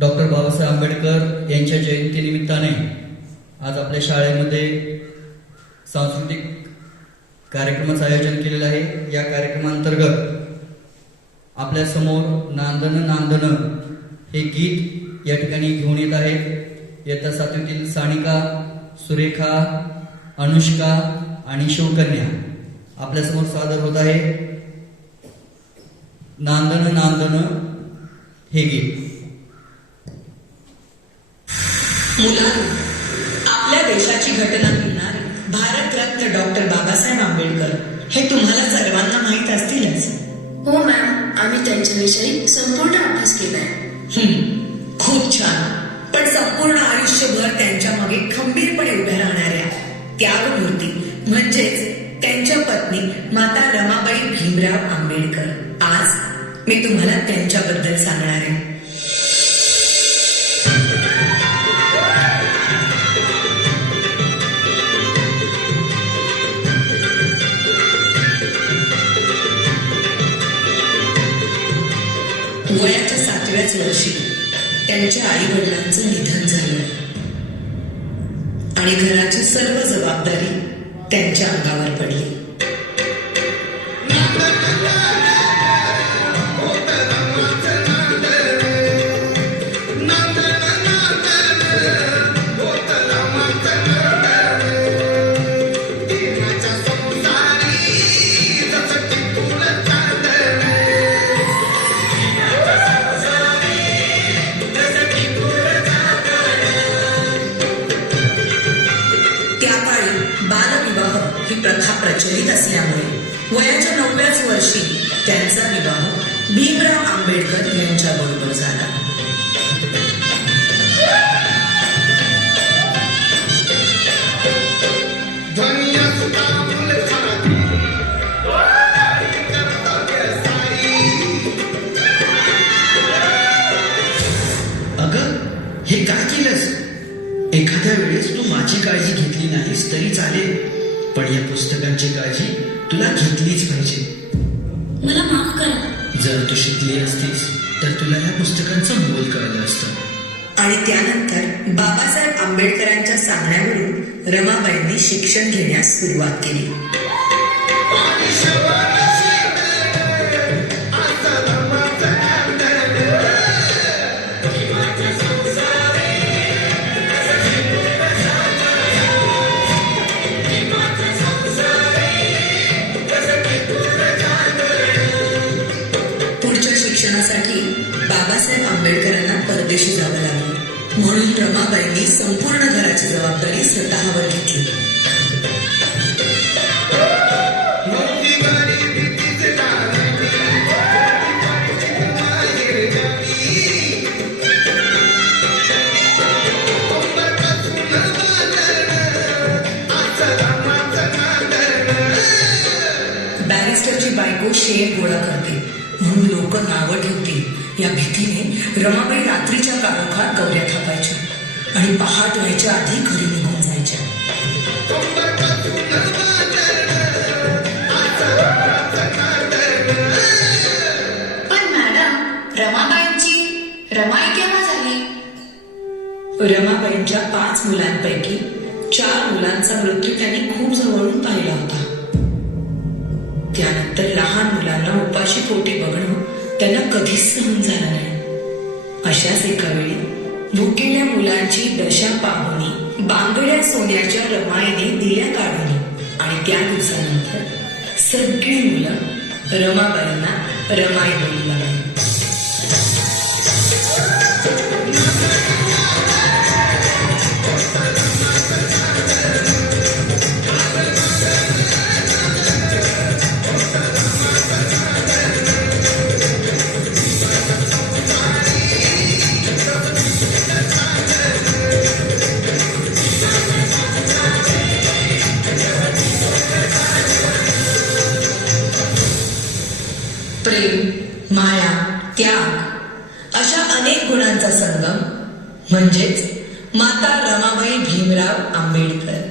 Doctor Babasaheb Ambedkar यांच्या जयंतीनिमित्ताने आज आपल्या शाळेमध्ये सांस्कृतिक कार्यक्रमाचं आयोजन केलेलं आहे। या कार्यक्रमांतर्गत आपल्या समोर नांदन नांदन हे गीत या ठिकाणी घेऊन येत आहेत। इयत्ता 7वीतील सानिका, सुरेखा, अनुष्का आणि शिवकन्या आपल्या समोर सादर होत आहे। नांदन नांदन हे गीत। मुलांनो, आपल्या देशाची घटना लिहिणारे भारतरत्न डॉक्टर बाबासाहेब आंबेडकर हे तुम्हाला सर्वांना माहीत असतीलच। हो मॅम, आम्ही त्यांच्याविषयी संपूर्ण अभ्यास केलाय। खूप छान। पण संपूर्ण आयुष्यभर त्यांच्या मागे खंबीरपणे उभ्या राहणाऱ्या त्यागमूर्ती म्हणजेच त्यांच्या पत्नी माता रमाबाई भीमराव आंबेडकर आज मी तुम्हाला त्यांच्याबद्दल सांगणार आहे। वयाच्या 7व्याच वर्षी त्यांच्या आई वडिलांचं निधन झालं आणि घराची सर्व जबाबदारी त्यांच्या अंगावर पडली। ही प्रथा प्रचलित असल्यामुळे वयाच्या 9व्याच वर्षी त्यांचा विवाह भीमराव आंबेडकर यांच्याबरोबर झाला। अगं, हे काय केलंस? एखाद्या वेळेस तू माझी काळजी घेतली नाहीस तरी चालेल, पण या पुस्तकांची काळजी तुला घेतलीच पाहिजे। मला माफ करा। जर तू शिकली असतीस तर तुला या पुस्तकांचं मोल कळलं असतं। आणि त्यानंतर बाबासाहेब आंबेडकरांच्या सांगण्यावरून रमाबाईंनी शिक्षण घेण्यास सुरुवात केली। शिक्षणासाठी बाबासाहेब आंबेडकरांना परदेशी जावं लागलं, म्हणून रमाबाईंनी संपूर्ण घराची जबाबदारी स्वतःवर घेतली। बॅरिस्टरची बायको शेण गोळा करते म्हणून लोक नावं ठेवतील या भीतीने रमाबाई रात्रीच्या काळोखात गवऱ्या थापायच्या आणि पहाट व्हायच्या आधी घरी निघून जायच्या। पण मॅडम, रमाबाईंची रमाई केव्हा झाली? रमाबाईंच्या 5 मुलांपैकी 4 मुलांचा मृत्यू त्यांनी खूप जवळून पाहिला होता। त्यानंतर लहान मुलांना उपाशी पोटी बघणं त्यांना कधीच सहन झालं नाही। अशाच एका वेळी भुकेल्या मुलांची दशा पाहुनी बांगड्या सोन्याच्या रमाईने दिल्या काढून आणि त्या दिवसानंतर सगळी मुलं रमाबाईंना रमाई बोलू लागली। प्रेम, माया, त्याग अशा अनेक गुणांचा संगम म्हणजेच माता रमाबाई भीमराव आंबेडकर।